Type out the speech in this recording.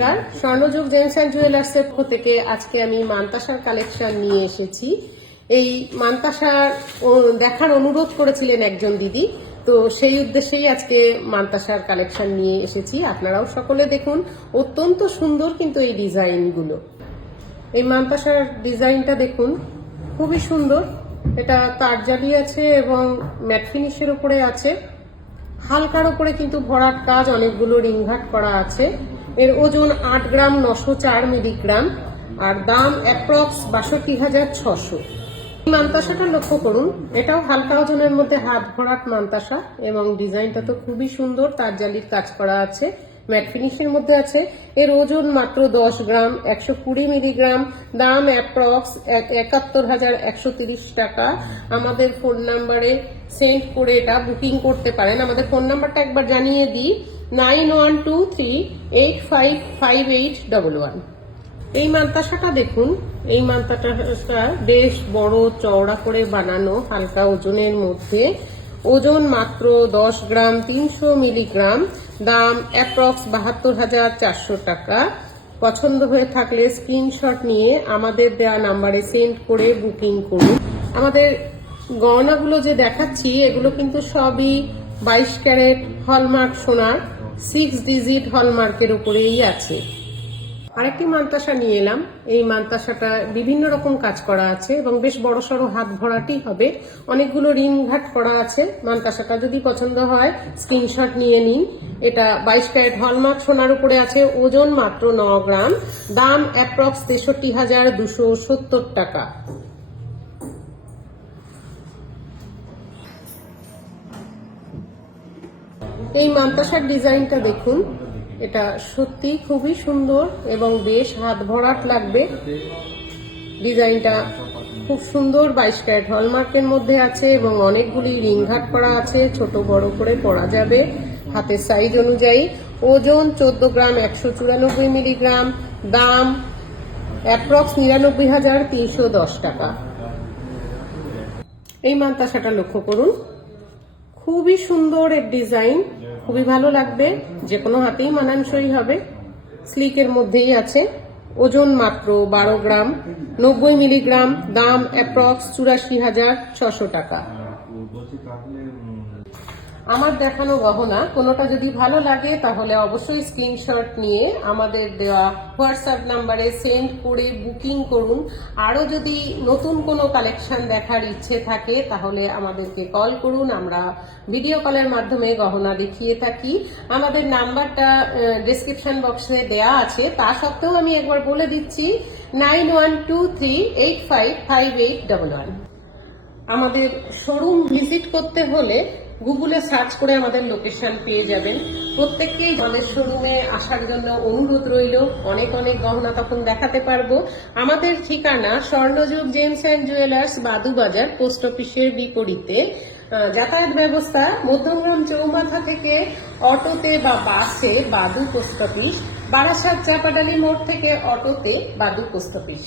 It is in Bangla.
নমস্কার। স্বর্ণযুগ জেন্টস অ্যান্ড জুয়েলার্সের পক্ষ থেকে আজকে আমি মান্তাসার কালেকশন নিয়ে এসেছি। এই মান্তাসার দেখার অনুরোধ করেছিলেন একজন দিদি, তো সেই উদ্দেশ্যেই আজকে মান্তাসার কালেকশন নিয়ে এসেছি। আপনারাও সকলে দেখুন, অত্যন্ত সুন্দর কিন্তু এই ডিজাইনগুলো। এই মান্তাসার ডিজাইনটা দেখুন, খুবই সুন্দর। এটা তারজালি আছে এবং ম্যাট ফিনিশের উপরে আছে। হালকার উপরে কিন্তু ভরাট কাজ অনেকগুলো রিংঘাট করা আছে। এর ওজন আট গ্রাম নশো চার মিলিগ্রাম, আর দাম অ্যাপ্রক্স বাষট্টি হাজার ছশো। মান্তাসাটা লক্ষ্য করুন, এটাও হালকা ওজনের মধ্যে হাত ভরাট মান্তাসা, এবং ডিজাইনটা তো খুবই সুন্দর, তার জালির কাজ করা আছে, ম্যাট ফিনিশের মধ্যে আছে। এর ওজন মাত্র দশ গ্রাম, একশো কুড়ি মিলিগ্রাম, দাম অ্যাপ্রক্স একাত্তর হাজার একশো তিরিশ টাকা। আমাদের ফোন নাম্বারে সেন্ড করে এটা বুকিং করতে পারেন। আমাদের ফোন নাম্বারটা একবার জানিয়ে দিই nine one two three eight five five eight double one. এই মান্তাসাটা দেখুন, এই মান্তাটা বেশ বড়, চওড়া করে বানানো, হালকা ওজনের মধ্যে। ওজন মাত্র দশ গ্রাম, তিনশো মিলিগ্রাম। দাম অ্যাপ্রক্স বাহাত্তর হাজার চারশো টাকা। পছন্দ হয়ে থাকলে স্ক্রিনশট নিয়ে আমাদের দেওয়া নাম্বারে সেন্ড করে বুকিং করুন। আমাদের গহনাগুলো যে দেখাচ্ছি, এগুলো কিন্তু সবই বাইশ ক্যারেট, হলমার্ক সোনার। সিক্স ডিজিট হলমার্কের উপরেই আছে। আরেকটি মান্তাসা নিয়ে এলাম। এই মান্তাসাটা বিভিন্ন রকম কাজ করা আছে এবং বেশ বড় সড়ো হাত ভরাটি হবে। অনেকগুলো রিং ঘাট করা আছে। মান্তাসাটা যদি পছন্দ হয়, স্ক্রিনশট নিয়ে নিন। এটা বাইশ ক্যারেট হলমার্ক সোনার উপরে আছে ওজন মাত্র ন গ্রাম। দাম অ্যাপ্রক্স তেষট্টি হাজার দুশো সত্তর টাকা। এই মান্তাসার ডিজাইনটা দেখুন। এটা সত্যি খুবই সুন্দর এবং বেশ হাত ভরাট লাগবে। ডিজাইনটা খুব সুন্দর, বাইশ ক্যারেট হলমার্কের মধ্যে আছে এবং অনেকগুলি রিংঘাট করা আছে, ছোট বড় করে পরা যাবে হাতের সাইজ অনুযায়ী। ওজন চোদ্দ গ্রাম একশো চুরানব্বই মিলিগ্রাম, দাম অ্যাপ্রক্স নিরানব্বই হাজার তিনশো দশ টাকা। এই মান্তাসাটা লক্ষ্য করুন। খুবই সুন্দর এর ডিজাইন খুবই ভালো লাগবে যে কোনো হাতেই মানানসই হবে। স্লিকের মধ্যেই আছে। ওজন মাত্র বারো গ্রাম নব্বই মিলিগ্রাম দাম অ্যাপ্রক্স চুরাশি হাজার ছশো টাকা। আমার দেখানো গহনা, কোনোটা যদি ভালো লাগে, তাহলে অবশ্যই স্ক্রিনশট নিয়ে আমাদের দেওয়া হোয়াটসঅ্যাপ নাম্বারে সেন্ড করে বুকিং করুন। আরও যদি নতুন কোনো কালেকশন দেখার ইচ্ছে থাকে, তাহলে আমাদেরকে কল করুন। আমরা ভিডিও কলের মাধ্যমে গহনা দেখিয়ে থাকি। আমাদের নাম্বারটা ডিসক্রিপশন বক্সে দেয়া আছে। তা সত্ত্বেও আমি একবার বলে দিচ্ছি nine one two three eight five five eight double one আমাদের শোরুম ভিজিট করতে হলে গুগলে সার্চ করে আমাদের লোকেশন পেয়ে যাবেন। প্রত্যেককেই আমাদের শোরুমে আসার জন্য অনুরোধ রইল। অনেক অনেক গহনা তখন দেখাতে পারব। আমাদের ঠিকানা Swarnayug gems and jewellers, Badubazar, post অফিসের বিপরীতে। যাতায়াত ব্যবস্থা মধ্যমগ্রাম চৌমাথা থেকে অটোতে বা বাসে বাদু পোস্ট অফিস, বারাসাত চাপাডালি মোড় থেকে অটোতে বাদু পোস্ট অফিস।